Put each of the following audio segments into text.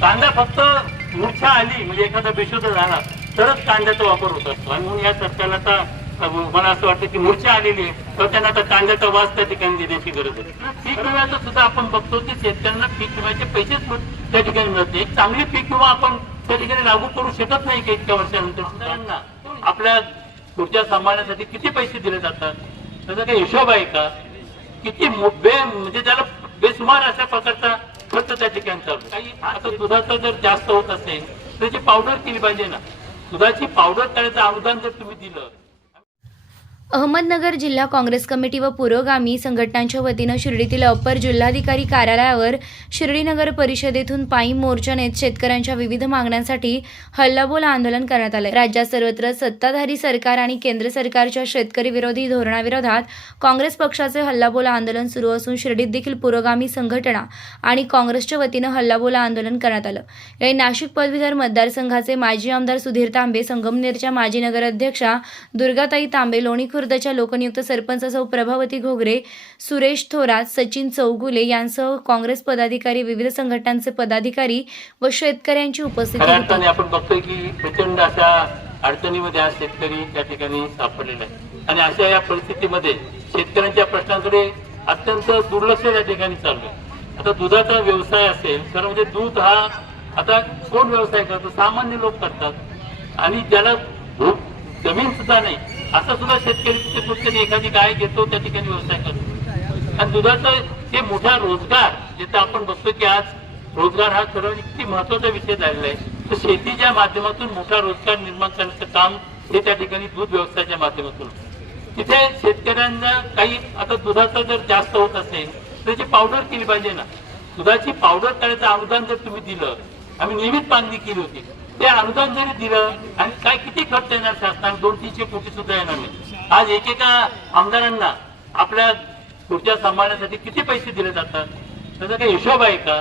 कांदा फक्त मूर्छा आली म्हणजे एखादा बेशुद्ध झाला तरच कांद्याचा वापर होत असतो आणि म्हणून या सरकारला आता मला असं वाटतं की मूर्छा आलेली आहे तर त्यांना आता कांद्याचा वास त्या ठिकाणी देण्याची गरज आहे. पीक विम्याचं सुद्धा आपण बघतो की शेतकऱ्यांना पीक विम्याचे पैसेच त्या ठिकाणी मिळत नाही. एक चांगली पीक विमा आपण त्या ठिकाणी लागू करू शकत नाही की इतक्या वर्षानंतर सुद्धा आपल्या पुढच्या सांभाळण्यासाठी किती पैसे दिले जातात त्याचा काही हिशोब आहे का? किती म्हणजे त्याला बेसुमार अशा प्रकारचा खर्च त्या ठिकाणी चालू. काही आता दुधाचं जर जास्त होत असेल तर त्याची पावडर केली पाहिजे ना. दुधाची पावडर करायचं अनुदान जर तुम्ही दिलं. अहमदनगर जिल्हा काँग्रेस कमिटी व पुरोगामी संघटनांच्या वतीनं शिर्डीतील अप्पर जिल्हाधिकारी कार्यालयावर शिर्डी नगर परिषदेतून पायी मोर्चा नेत शेतकऱ्यांच्या विविध मागण्यांसाठी हल्लाबोल आंदोलन करण्यात आले. राज्यात सर्वत्र सत्ताधारी सरकार आणि केंद्र सरकारच्या शेतकरी विरोधी धोरणाविरोधात काँग्रेस पक्षाचे हल्लाबोल आंदोलन सुरू असून शिर्डीत देखील पुरोगामी संघटना आणि काँग्रेसच्या वतीनं हल्लाबोल आंदोलन करण्यात आलं. यावेळी नाशिक पदवीधर मतदारसंघाचे माजी आमदार सुधीर तांबे, संगमनेरच्या माजी नगराध्यक्षा दुर्गाताई तांबे, लोणी खुर्दच्या लोकनियुक्त सरपंच सौ प्रभावती घोगरे, सुरेश थोरात, सचिन चौगुले यांसह काँग्रेस पदाधिकारी, विविध संघटनांचे पदाधिकारी व शेतकऱ्यांची उपस्थिती होती. आपण बघतोय की प्रचंड अशा अडचणीमध्ये आज शेतकरी त्या ठिकाणी सापडलेला आहे आणि अशा या परिस्थितीमध्ये शेतकऱ्यांच्या प्रश्नांकडे अत्यंत दुर्लक्ष त्या ठिकाणी चालू आहे. आता दुधाचा व्यवसाय असेल तर म्हणजे दूध हा आता कोण व्यवसाय करतो? सामान्य लोक करतात आणि ज्याला जमीन सुद्धा नाही असं सुद्धा शेतकरी एखादी गाय घेतो त्या ठिकाणी व्यवसाय करतो आणि दुधाचं हे मोठा रोजगार जिथं आपण बघतो की आज रोजगार हा खरं किती महत्वाचा विषय झालेला आहे. तर शेतीच्या माध्यमातून मोठा रोजगार निर्माण करण्याचं काम हे त्या ठिकाणी दूध व्यवसायाच्या माध्यमातून तिथे शेतकऱ्यांना काही आता दुधाचं जर जास्त होत असेल तर त्याची पावडर केली पाहिजे ना. दुधाची पावडर करायचं अनुदान जर तुम्ही दिलं, आम्ही नियमित मागणी केली होती, ते अनुदान जरी दिलं आणि काय किती खर्च येणार शासनाला? 200-300 कोटी सुद्धा येणार नाही. आज एकेका आमदारांना आपल्या खुर्च्या सांभाळण्यासाठी किती पैसे दिले जातात त्याचा काही हिशोब आहे का?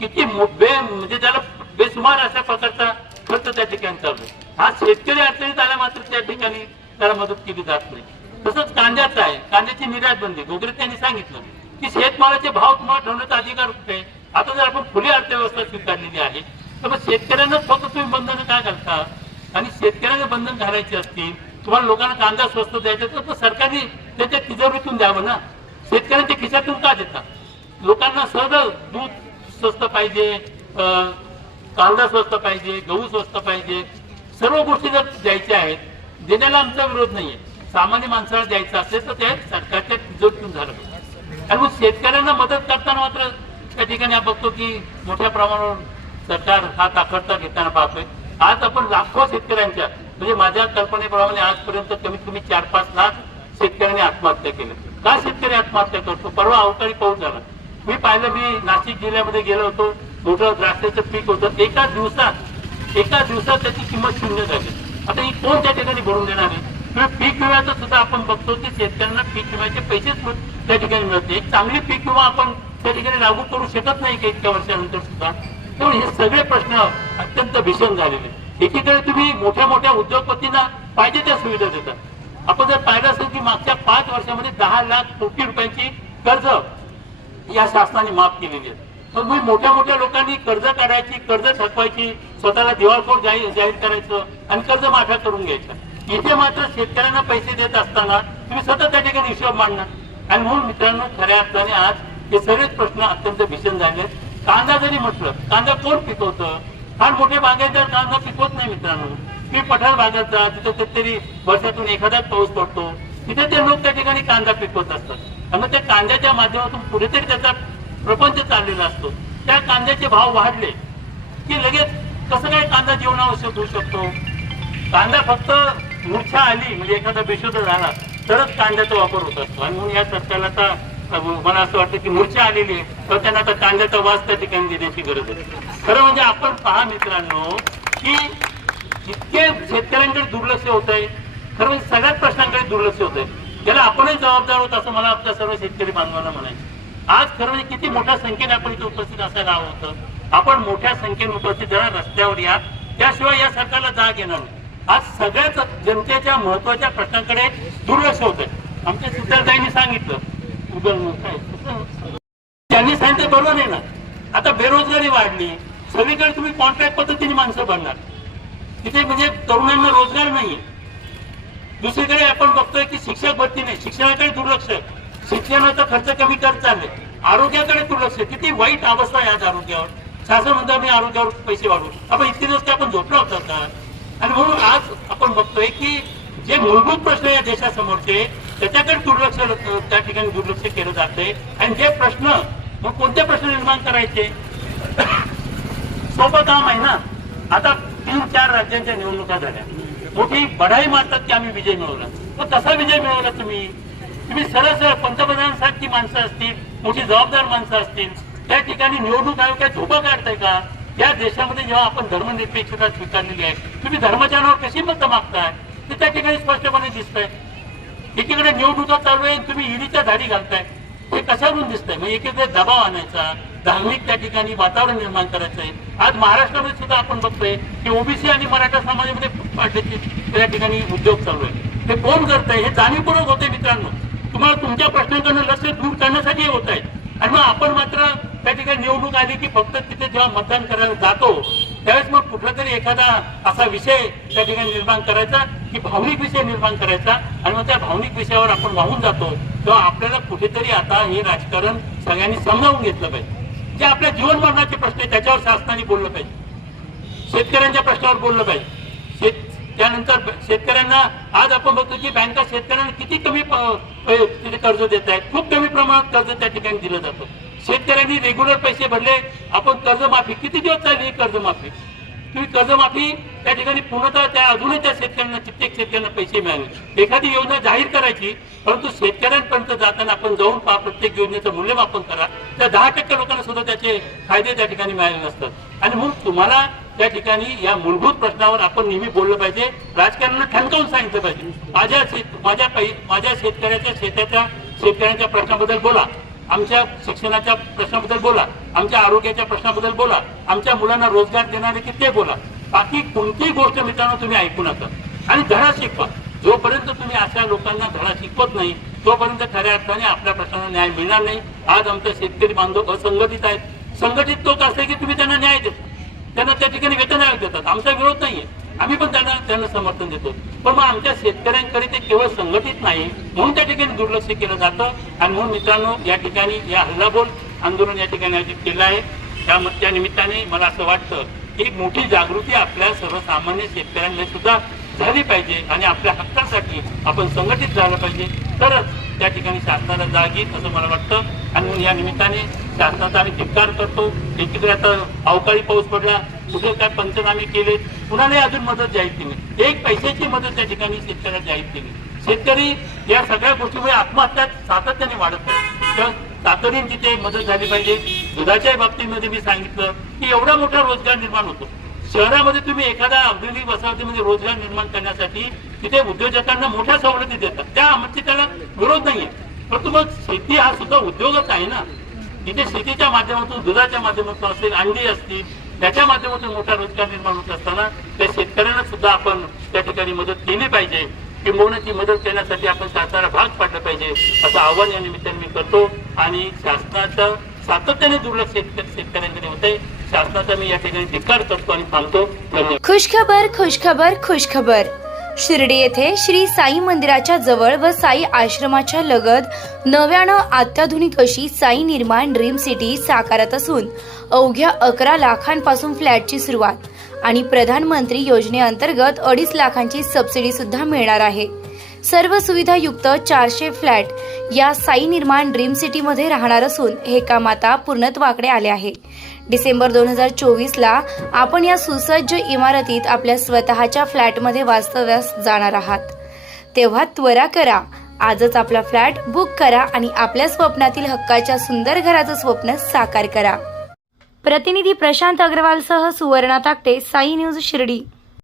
किती म्हणजे त्याला बेसुमार अशा प्रकारचा खर्च त्या ठिकाणी चालू आहे. आज शेतकरी अडचणीत आल्या मात्र त्या ठिकाणी त्याला मदत केली जात नाही. तसंच कांद्याचं आहे, कांद्याची निर्यात बंदी. घोगरे त्यांनी सांगितलं की शेतमालाचे भाव तुम्हाला ठरवण्याचा अधिकार कुठे? आता जर आपण खुली अर्थव्यवस्था स्वीकारलेली आहे तर मग शेतकऱ्यांना फक्त तुम्ही बंधनं का घालता? आणि शेतकऱ्यांना बंधन घालायची असतील, तुम्हाला लोकांना कांदा स्वस्त द्यायचा तर सरकारने त्याच्या तिजोरीतून द्यावं ना. शेतकऱ्यांच्या खिशातून का देतात? लोकांना सहज दूध स्वस्त पाहिजे, कांदा स्वस्त पाहिजे, गहू स्वस्त पाहिजे, सर्व गोष्टी जर द्यायच्या आहेत, देण्याला आमचा विरोध नाहीये. सामान्य माणसाला द्यायचं असेल तर ते सरकारच्या तिजोरीतून झालं पाहिजे. आणि मग शेतकऱ्यांना मदत करताना मात्र त्या ठिकाणी आपण बघतो की मोठ्या प्रमाणावर सरकार हात आखडता घेताना पाहतोय. आज आपण लाखो शेतकऱ्यांच्या म्हणजे माझ्या कल्पनेप्रमाणे आजपर्यंत कमीत कमी 4-5 लाख शेतकऱ्यांनी आत्महत्या केल्या. का शेतकरी आत्महत्या करतो? परवा अवकाळी पाऊस झाला, मी पाहिलं. मी नाशिक जिल्ह्यामध्ये गेलो होतो, मोठं द्राक्षाचं पीक होतं. एका दिवसात त्याची किंमत 0 झाली. आता ही कोण त्या ठिकाणी भरून देणार आहे? किंवा पीक विम्याचं सुद्धा आपण बघतो की शेतकऱ्यांना पीक विम्याचे पैसेच त्या ठिकाणी मिळते. एक चांगली पीक विमा आपण त्या ठिकाणी लागू करू शकत नाही की इतक्या वर्षानंतर सुद्धा. त्यामुळे हे सगळे प्रश्न अत्यंत भीषण झालेले. एकीकडे तुम्ही मोठ्या मोठ्या उद्योगपतींना पाहिजे त्या सुविधा देतात. आपण जर पाहिलं असेल की मागच्या 5 वर्षामध्ये 10 लाख कोटी रुपयांची कर्ज या शासनाने माफ केलेली आहे. पण मग मोठ्या मोठ्या लोकांनी कर्ज काढायची, कर्ज थकवायची, स्वतःला दिवाळखोर जाहीर करायचं आणि कर्ज माफी करून घ्यायचं. इथे मात्र शेतकऱ्यांना पैसे देत असताना तुम्ही सतत त्या ठिकाणी हिशोब मांडणार. आणि म्हणून मित्रांनो, खऱ्या अर्थाने आज हे सगळेच प्रश्न अत्यंत भीषण झाले. कांदा जरी म्हटलं, कांदा कोण पिकवतं? फार मोठे बागायतदार कांदा पिकवत नाही मित्रांनो. तुम्ही पठार भागात जा, तिथं कितीतरी वर्षातून एखादाच पाऊस पडतो, तिथे ते लोक त्या ठिकाणी कांदा पिकवत असतात. त्यामुळे त्या कांद्याच्या माध्यमातून कुठेतरी त्याचा प्रपंच चाललेला असतो. त्या कांद्याचे भाव वाढले की लगेच कसं काय कांदा जीवनावश्यक होऊ शकतो? कांदा फक्त मूर्छा आली म्हणजे एखादा बेशुद्ध झाला तरच कांद्याचा वापर होत असतो. आणि म्हणून या सरकारला आता मला असं वाटतं की मूर्छा आलेली आहे तर त्यांना आता कांद्याचा वास त्या ठिकाणी देण्याची गरज आहे. खरं म्हणजे आपण पहा मित्रांनो की इतके शेतकऱ्यांकडे दुर्लक्ष होत आहे. खरं म्हणजे सगळ्याच प्रश्नांकडे दुर्लक्ष होत आहे. त्याला आपणही जबाबदार होत असं मला आपल्या सर्व शेतकरी बांधवांना म्हणायचं. आज खरं म्हणजे किती मोठ्या संख्येने आपण इथे उपस्थित असायला हवं होतं. आपण मोठ्या संख्येने उपस्थित जरा रस्त्यावर या, त्याशिवाय या सरकारला जाग येणार नाही. आज सगळ्याच जनतेच्या महत्वाच्या प्रश्नांकडे दुर्लक्ष होत आहे. आमच्या सिद्धार्थांनी सांगितलं, त्यांनी सांगितलं बरोबर आहे ना. आता बेरोजगारी वाढली, सगळीकडे तुम्ही कॉन्ट्रॅक्ट पद्धतीने माणसं भरणार, तिथे म्हणजे तरुणांना रोजगार नाहीये. दुसरीकडे आपण बघतोय की शिक्षक भरती नाही, शिक्षणाकडे दुर्लक्ष, शिक्षणाचा खर्च कमी करत चालले, आरोग्याकडे दुर्लक्ष. किती वाईट अवस्था आहे आज आरोग्यावर. शासन म्हणतो मी आरोग्यावर पैसे वाढवू, आपण इतके दिवस आपण झोपलो होतो का? आणि म्हणून आज आपण बघतोय की जे मूलभूत प्रश्न या देशासमोरचे त्याच्याकडे दुर्लक्ष, त्या ठिकाणी दुर्लक्ष केलं जाते. आणि जे प्रश्न, मग कोणते प्रश्न निर्माण करायचे? सोपं काम आहे ना. आता 3-4 राज्यांच्या निवडणुका झाल्या, मोठी बढाई मारतात की आम्ही विजय मिळवला. मग कसा विजय मिळवला तुम्ही? सरळ सरळ पंतप्रधानांसारखी माणसं असतील, मोठी जबाबदार माणसं असतील, त्या ठिकाणी निवडणूक आयोग काय धोका काढताय का? या देशामध्ये जेव्हा आपण धर्मनिरपेक्षता स्वीकारलेली आहे, तुम्ही धर्माच्या नावावर कशी मतं मागताय ते त्या ठिकाणी स्पष्टपणे दिसतंय. एकीकडे निवडणुका चालू आहे, तुम्ही ईडीच्या धाडी घालताय, हे कशावरून दिसतंय? म्हणजे एकीकडे दबाव आणायचा, धार्मिक त्या ठिकाणी वातावरण निर्माण करायचं आहे. आज महाराष्ट्रामध्ये सुद्धा आपण बघतोय की ओबीसी आणि मराठा समाजामध्ये फूट पाडण्याचे त्या ठिकाणी उद्योग चालू आहे. हे कोण करतंय? हे जाणीवपूर्वक होते मित्रांनो. तुम्हाला तुमच्या प्रश्नांकडून लक्ष दूर करण्यासाठी हे होत आहे. आणि मग आपण मात्र त्या ठिकाणी निवडणूक आली की फक्त तिथे जेव्हा मतदान करायला जातो त्यावेळेस मग कुठला तरी एखादा असा विषय त्या ठिकाणी निर्माण करायचा की भावनिक विषय निर्माण करायचा, आणि मग त्या भावनिक विषयावर आपण वाहून जातो. तेव्हा आपल्याला कुठेतरी आता हे राजकारण सगळ्यांनी समजावून घेतलं पाहिजे. जे आपल्या जीवन मरणाचे प्रश्न आहेत त्याच्यावर शासनाने बोललं पाहिजे, शेतकऱ्यांच्या प्रश्नावर बोललं पाहिजे. त्यानंतर शेतकऱ्यांना आज आपण बघतो की बँका शेतकऱ्यांना किती कमी तिथे कर्ज देत आहेत, खूप कमी प्रमाणात कर्ज त्या ठिकाणी दिलं जातं. शेतकऱ्यांनी रेग्युलर पैसे भरले, आपण कर्जमाफी किती दिवस चालली कर्जमाफी? तुम्ही कर्जमाफी त्या ठिकाणी पूर्णतः त्या अजूनही त्या शेतकऱ्यांना, कित्येक शेतकऱ्यांना पैसे मिळाले. एखादी योजना जाहीर करायची, परंतु शेतकऱ्यांपर्यंत जाताना आपण जाऊन पहा, प्रत्येक योजनेचं मूल्यमापन करा. त्या 10% लोकांना सुद्धा त्याचे फायदे त्या ठिकाणी मिळाले नसतात. आणि म्हणून तुम्हाला त्या ठिकाणी या मूलभूत प्रश्नावर आपण नेहमी बोललं पाहिजे, राजकारणाला ठणकावून सांगितलं पाहिजे. माझ्या शेतकऱ्यांच्या प्रश्नाबद्दल बोला, आमच्या शिक्षणाच्या प्रश्नाबद्दल बोला, आमच्या आरोग्याच्या प्रश्नाबद्दल बोला, आमच्या मुलांना रोजगार देणारे की ते बोला. बाकी कोणतीही गोष्ट मित्रांनो तुम्ही ऐकू नका आणि धडा शिकवा. जोपर्यंत तुम्ही अशा लोकांना धडा शिकवत नाही तोपर्यंत खऱ्या अर्थाने आपल्या प्रश्नांना न्याय मिळणार नाही. आज आमचे शेतकरी बांधव असंघटित आहेत. संघटित लोक असे की तुम्ही त्यांना न्याय देता, त्यांना त्या ठिकाणी वेतन आयोग देतात. आमचा विरोध नाहीये, आम्ही पण त्यांना समर्थन देतो. पण मग आमच्या शेतकऱ्यांकडे ते केवळ संघटित नाही म्हणून त्या ठिकाणी दुर्लक्ष केलं जातं. आणि म्हणून मित्रांनो या ठिकाणी या हल्लाबोल आंदोलन या ठिकाणी आयोजित केलं आहे. त्या निमित्ताने मला असं वाटतं की एक मोठी जागृती आपल्या सर्वसामान्य शेतकऱ्यांना सुद्धा झाली पाहिजे आणि आपल्या हक्कांसाठी आपण संघटित झालं पाहिजे, तरच त्या ठिकाणी शासनाला जाग येईल असं मला वाटतं. आणि म्हणून या निमित्ताने शासनाचा आम्ही धिक्कार करतो. एकीकडे आता अवकाळी पाऊस पडला, कुठे काय पंचनामे केले, कुणालाही अजून मदत जाहीर केली, एक पैशाची मदत त्या ठिकाणी शेतकऱ्याला जाहीर केली. शेतकरी या सगळ्या गोष्टीमुळे आत्महत्या सातत्याने वाढत आहे. तर तातडीने तिथे मदत झाली पाहिजे. दुधाच्या बाबतीमध्ये मी सांगितलं की एवढा मोठा रोजगार निर्माण होतो. शहरामध्ये तुम्ही एखादा औद्योगिक वसाहतीमध्ये रोजगार निर्माण करण्यासाठी तिथे उद्योजकांना मोठ्या सवलती देतात, त्या आमची त्याला विरोध नाहीये. परंतु मग शेती हा सुद्धा उद्योगच आहे ना. तिथे शेतीच्या माध्यमातून, दुधाच्या माध्यमातून असेल, अंडी असतील, त्याच्या माध्यमातून मोठा रोजगार निर्माण होत असताना त्या शेतकऱ्यांना सुद्धा आपण त्या ठिकाणी मदत केली पाहिजे. किंबहुना ती मदत करण्यासाठी आपण शासनाला भाग पाडलं पाहिजे असं आव्हान या निमित्ताने मी करतो. आणि शासनाचं सातत्याने दुर्लक्ष शेतकऱ्यांकडे होते. शासनाचा मी या ठिकाणी धिक्कार करतो आणि थांबतो. धन्यवाद. खुशखबर, खुशखबर, खुशखबर. शिर्डी येथे श्री साई मंदिराच्या जवळ व साई आश्रमाच्या लगत नव्यानं अत्याधुनिक अशी साई निर्माण ड्रीम सिटी साकारत असून अवघ्या 11 लाखांपासून फ्लॅटची सुरुवात आणि प्रधानमंत्री योजनेअंतर्गत 2.5 लाखांची सबसिडी सुद्धा मिळणार आहे. सर्व सुविधायुक्त 400 फ्लॅट या साई निर्माण ड्रीम सिटीमध्ये राहणार असून हे काम आता पूर्णत्वाकडे आले आहे. डिसेंबर 2024ला आपण या सुसज्ज इमारतीत आपल्या स्वतःच्या फ्लॅटमध्ये वास्तव्यास जाणार आहात. तेव्हा त्वरा करा, आजच आपला फ्लॅट बुक करा आणि आपल्या स्वप्नातील हक्काच्या सुंदर घराचं स्वप्न साकार करा. प्रतिनिधी प्रशांत अग्रवालसह सुवर्णा ताकटे, साई न्यूज शिर्डी.